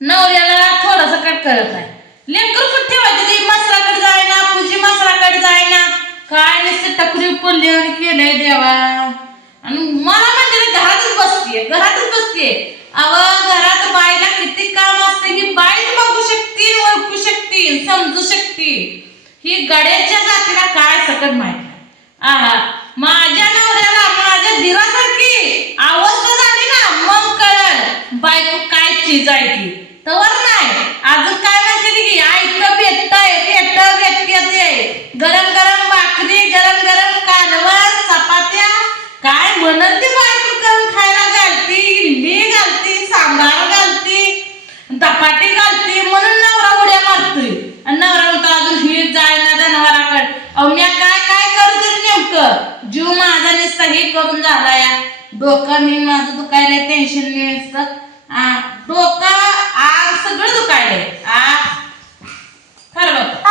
नवऱ्याला थोडंसं कट करत नाही. लेकर कुठे ठेवायची ती मसराकडे जायना, पूजी मसराकडे जायना, काय नुसते टकरी पडली आणि केलंय देवा. आणि मला म्हणजे घरातच बसतीये. अव घरात बाईला किती काम असते की बाई बघू शकते, ओळखू शकते, समजू शकते. ही गड्याच्या जातीला काय सकट माहिती. आहा, माझ्या नवऱ्याला माझ्या धीरासारखी अवस्था झाली ना मग कळल बायको काय चीज आहे ती. तवर नाही अजून काय म्हणते की ऐकतं भेटते गरम गरम भाकरी, गरम गरम कालवण, चपात्या, काय म्हणल ती बायको करून खायला घालती. इडली घालती, सांबार घालती, धपाटी घालती, म्हणून नवरा उड्या मारतोय. आणि नवरा म्हणतो अजून ही जायना जनावराकडे. अहो मी काय काय करते नेमकं. जीव माझा नुसता हे करून झाला या. डोकं मी माझं दुखायला, टेन्शन नुसतं डोकं आग सगळं दुखायलंय. खरं बघ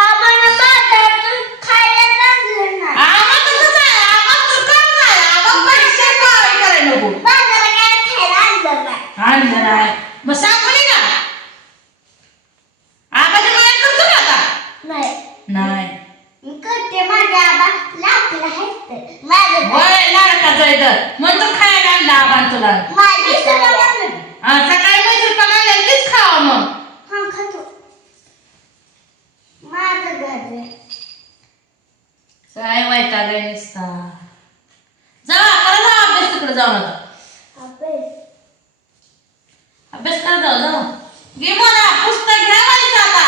आणलं नाही मग सांगली का आबाच्या मनात करतो का आता. नाही लाडकाचं आहे तर म्हणतो खायला आणला आबा तुला. सकाळी मैत्री पगायला तीच खावा मग. काय वैताग आहे नुसता. जा अभ्यास तिकडे जाऊन आता अभ्यास करा जाऊ घे मला पुस्तक घ्या वाचायचं. आता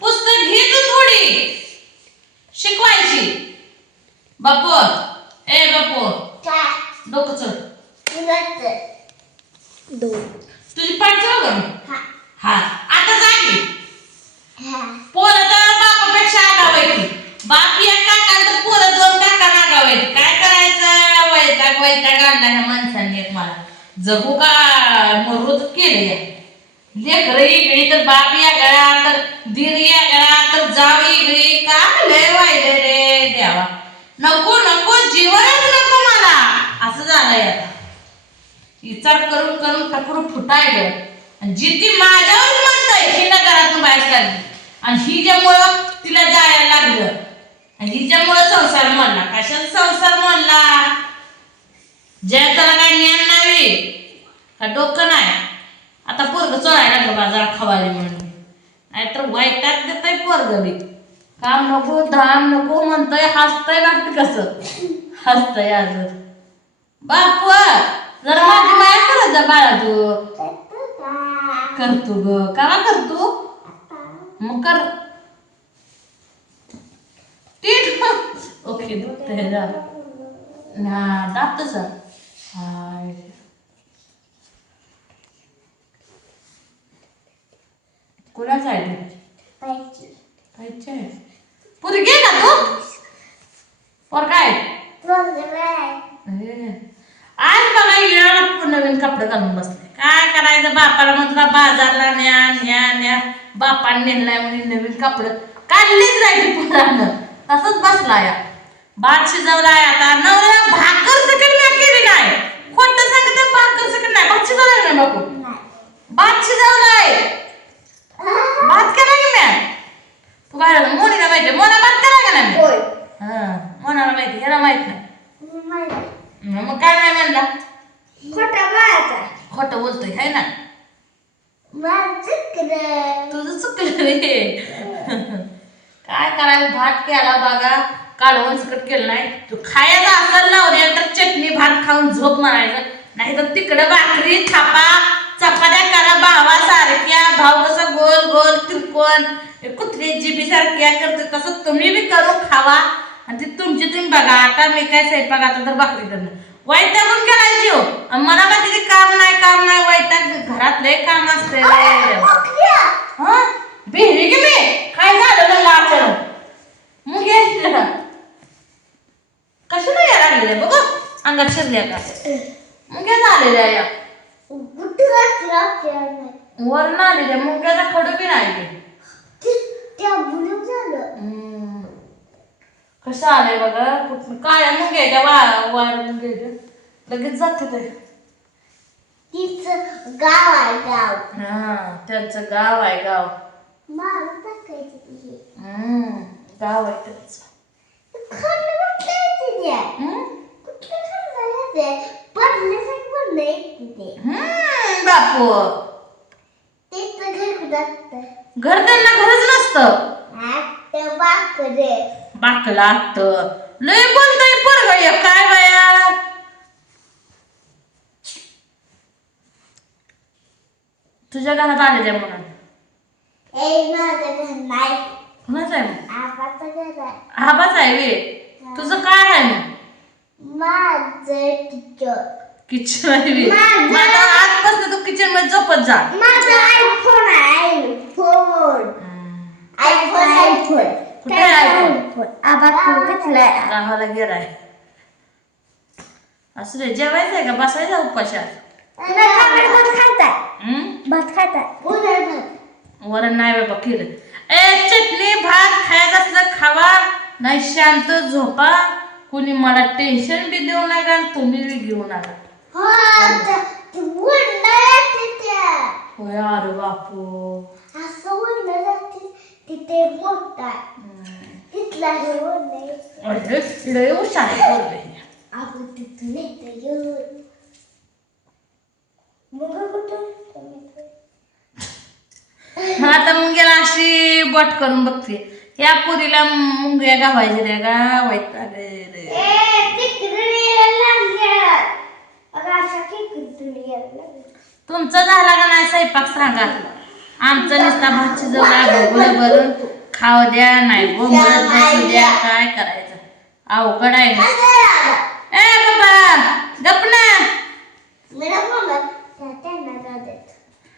पुस्तक घे तू थोडी शिकवायची. बापू ए बापू डोकं चढ तुझी पाठ चढ हा आता जागी. पोरं तर बापापेक्षा आगावायची. बाप एक काका तर पोरं दोन काका नागावायची. काय करायचं वैताग आणला ह्या माणसांनी. एक मला जगू का मरूद केले. लेकर इगळी तर बाप यागळा तर दीर यागळा तर जाव इगळी. का लय वाईले रे देवा. नको जीवनच नको मला असं झालंय आता. विचार करून करून टकरू फुटायलं. आणि जी ती माझ्यावर म्हणतंय हिला घरातून बाहेर काढली. आणि हिच्यामुळं तिला जायला लागलं. आणि हिच्यामुळं संसार म्हणला. कशात संसार म्हणला. ज्या त्याला काय ज्ञान नाही का डोकं नाही. आता पोरग चोरायला लागलं बाजारात खवायला म्हणून. नाहीतर वैताग देतय पोरग बी. काम नको धाम नको म्हणतंय. हसतंय वाटतं कसं हसतंय अजून. बापू जरा माझी माया करत जा बाळा. तू करतो ग करा करतो मग कर तीच ओके दुखतंय जा ना दात सर. कुणाच आहे पाहिजे पुरी घे ना तू पर काय आज बघा नवीन कपडे घालून बसले. काय करायचं बापाला म्हणतो बाजारला न्या बापाने नेलाय म्हणून नवीन कपडे काढलीच नाही पुरानं. तसंच बसला या. भात शिजवलाय आता. नवऱ्याला भाकर सकट नाही केली नाही. खोटं सांगते भाकर सकट नाही. भात शिजवलाय नाही बापू. भात शिजवलाय. भात केला की म्या. तू काय मोनीला माहिती. मोना भात केला का नाही. मोनाला माहिती ह्याला माहित नाही. मग काय नाही म्हणला. खोटं बोलतोय है ना. तुझं चुकलं रे. काय करायचं भात केला बघा. कालवण सकट केलं नाही. तू खायचा असेल नवऱ्या तर चटणी भात खाऊन झोप मारायचं. नाही तर तिकडं भाकरी थापा चपात्या करा भावासारख्या. भाव कसा गोल गोल त्रिकोण कुत्रे जिबी सारख्या करतो तसं तुम्ही बी करून खावा. आणि ती तुमची तुम्ही बघा. आता मी काय स्वयंपाक आता तर भाकरी करणं वैतागून करायची हो. मला का तिथे काम नाही वैताग. घरात लय काम असते हा बिहरी की मी काय झालं मला अचानक मग कशाला या लागलेल्या बघ अंगात शिरल्या का मुंग्या झालेल्या या वरण आलेल्या मुंग्याचा खडू बी नाही. कसं आलंय बघा. काळ्या मुंग्या त्या वार मुंग्या लगेच जाते ते. तिचं गाव आहे गाव. हा त्यांचं गाव आहे गाव. मला टाकायचं तुझे. गाव आहे त्यांचं. खाल्लं कुठलं तिथे? कुठलं खाल्लं ते? पडल्यासारखं पडलं एक तिथे. बापू तिचं घर कुठं असतं? घर त्यांना घरच नसतं. आत्ता बाकडे. बाकला आत लय बोलतय पोरग काय बाया. तुझ्या घरात आले त्या म्हणून. माझं घर नाही. कोणाचं आहे मग? आबाचं घर आहे. आबाच आहे वे. तुझं काय आहे मग? माझं टीचर. किचन आहे वे. माझं- आता आजपासून तू किचन मध्ये झोपत जा. माझा आयफोन आहे. आयफोन. कुठे आहे आयफोन? आबा घेतलाय. गावाला गेलाय. असं रे जेवायचं आहे का बसायचं उपाशात? भात खाताय. वरण नाही बाबा केलं. चटणी भात खायचं असलं खावा नाही शांत झोपा. कुणी मला टेन्शन बी देऊ नका आणि तुम्ही बी घेऊ नका. होय अरे बापू तिथे मोठा तिथला अरे लय हुशार आहे पोरगं हे. आपण तिथून येतो आता मुंग्याला अशी बट करून बघते. या पुरीला मुंग्या गावायचे रे गावायत रे. तुमचा झाला का नाही स्वयंपाक सांगा. आमचं नुसता भात शिजवला भोगलं भरून खाऊ द्या नाही बोंबलत बसू द्या. काय करायचं अवघड आहे. ए बाबा गप ना.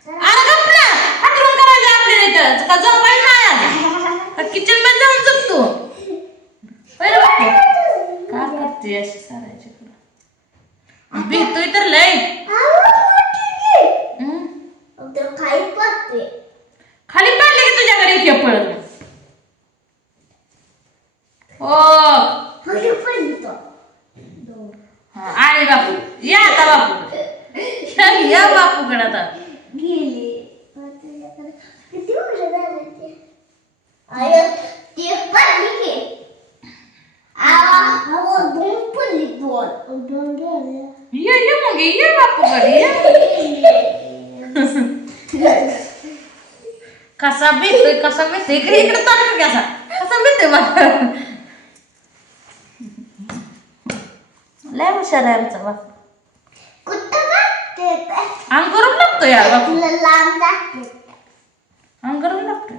अरे गप ना. हातरून करायचं आपल्या इथं का झोपायचं नाही. किचन मध्ये जाऊन झोपतो. का करते अशी सारायची भेटतोय तर लय. खाली पडले की तुझ्याकडे इथे पडत. हो आले बापू या आता बापू या बापूकडे आता. ये मग ये बापूकडे कसा भेटतोय इकडे इकडे ताकद कसा कसा भेटतोय बापू. लय हुशार आहे आमचा बापू. अंगरून लागतो यार बापू. अंगरून लागतोय.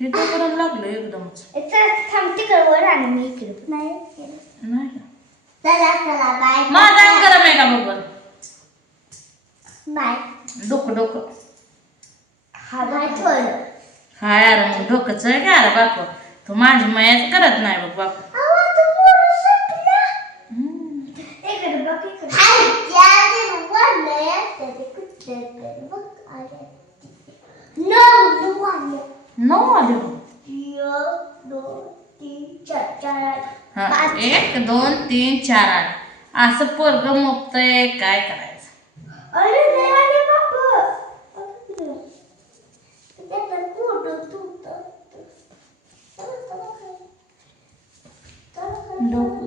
तिथे करून लागलो एकदमच. नाही माझा अंग गरम आहे का बरोबर. डोकं हाय यार मग डोकंच आहे का अरे बापू. तू माझी मायाच करत नाही बघ बापू. नऊ आले हा 1 2 3 4 8 असं पोरग मोपतय काय करायचं. डोकं